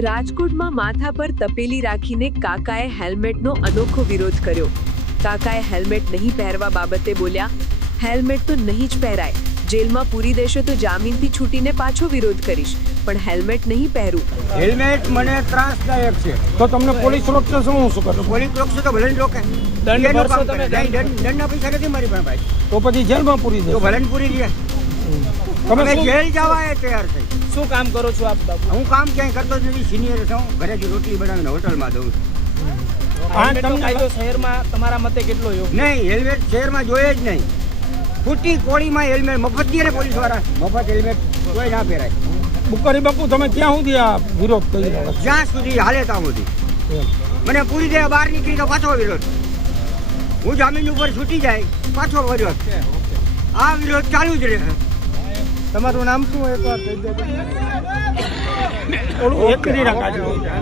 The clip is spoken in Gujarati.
રાજકોટમાં માથા પર તપેલી રાખીને કાકાએ હેલ્મેટનો અનોખો વિરોધ કર્યો. કાકાએ હેલ્મેટ નહીં પહેરવા બાબતે બોલ્યા, હેલ્મેટ તો નહીં જ પહેરાય, જેલમાં પૂરી દેશો તો જામીનથી છૂટીને પાછો વિરોધ કરીશ, પણ હેલ્મેટ નહીં પહેરું. હેલ્મેટ મને ત્રાસદાયક છે. તો તમને પોલીસ રોકશે શું કરો? પોલીસ રોકશે તો ભલે જ રોકે. દંડ ભરશો તમે? દંડના પૈસા નથી મારી પાસે ભાઈ. તો પછી જેલમાં પૂરી તો દેશો. ભલે જ પૂરી દે. તમે અમે શું- જેલ જવા એ તૈયાર થઈ. શું કામ કરો છો આપ બાપુ? હું કામ ક્યાંય કરતો જ નથી. સિનિયર છું. ઘરેથી રોટલી બનાવીને હોટલમાં દઉં છું. હેલ્મેટનો કાયદો શહેરમાં તમારા મતે કેટલો યોગ્ય? નહીં, હેલ્મેટ શહેરમાં જોઈએ જ નહીં. ખોટી કોળીમાં હેલ્મેટ મફત દે ને પોલીસ વાળા. મફત હેલ્મેટ કોઈ ના પહેરાય. બુકારી બાપુ તમે ક્યાં સુધી આ વિરોધ કરી રહ્યા છો? જ્યાં સુધી હાલે ત્યાં સુધી. એમ. મને પૂરી દે, બહાર નીકળી તો પાછો વિરોધ. હું જામીન ઉપર છૂટી જાય પાછો વિરોધ. આ વિરોધ ચાલુ જ રહે. તમારું નામ શું એકવાર કહી દેજો. થોડું એક મિનિટ રાખજો.